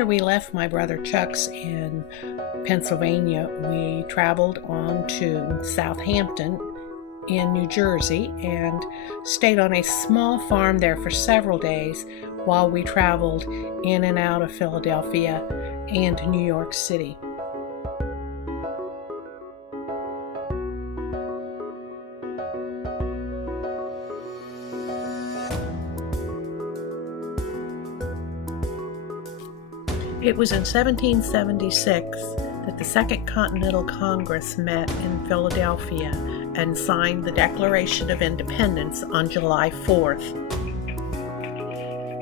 After we left my brother Chuck's in Pennsylvania, we traveled on to Southampton in New Jersey and stayed on a small farm there for several days while we traveled in and out of Philadelphia and New York City. It was in 1776 that the Second Continental Congress met in Philadelphia and signed the Declaration of Independence on July 4th.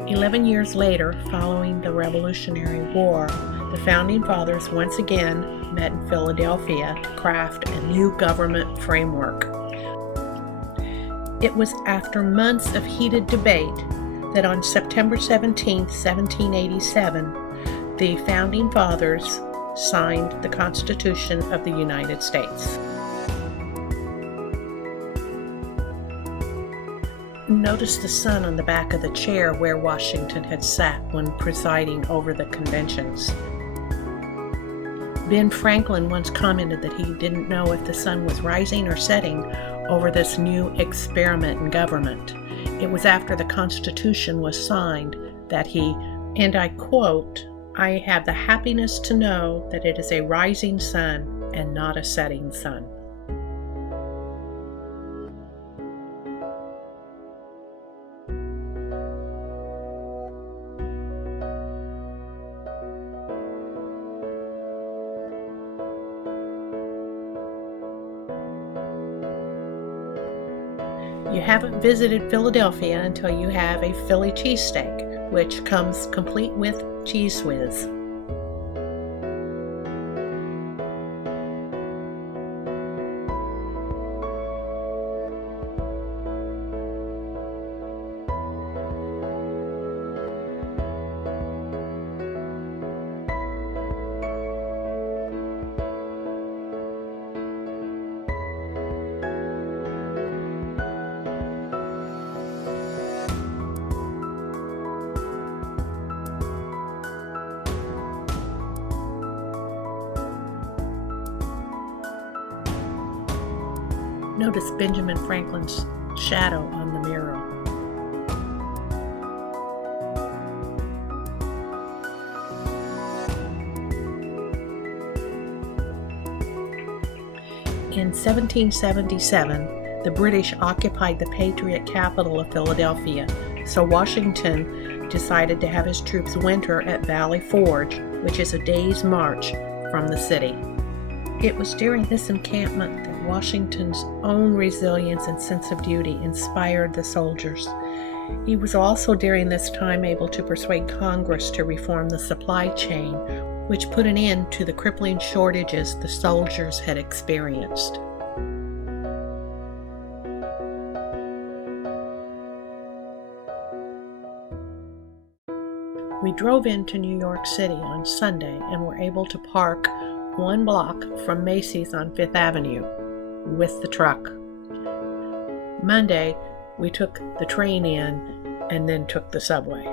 11 years later, following the Revolutionary War, the Founding Fathers once again met in Philadelphia to craft a new government framework. It was after months of heated debate that on September 17, 1787, the Founding Fathers signed the Constitution of the United States. Notice the sun on the back of the chair where Washington had sat when presiding over the conventions. Ben Franklin once commented that he didn't know if the sun was rising or setting over this new experiment in government. It was after the Constitution was signed that he, and I quote, "I have the happiness to know that it is a rising sun and not a setting sun." You haven't visited Philadelphia until you have a Philly cheesesteak, which comes complete with Cheese Whiz. Notice Benjamin Franklin's shadow on the mural. In 1777, the British occupied the Patriot capital of Philadelphia, so Washington decided to have his troops winter at Valley Forge, which is a day's march from the city. It was during this encampment that Washington's own resilience and sense of duty inspired the soldiers. He was also during this time able to persuade Congress to reform the supply chain, which put an end to the crippling shortages the soldiers had experienced. We drove into New York City on Sunday and were able to park 1 block from Macy's on Fifth Avenue with the truck. Monday, we took the train in and then took the subway.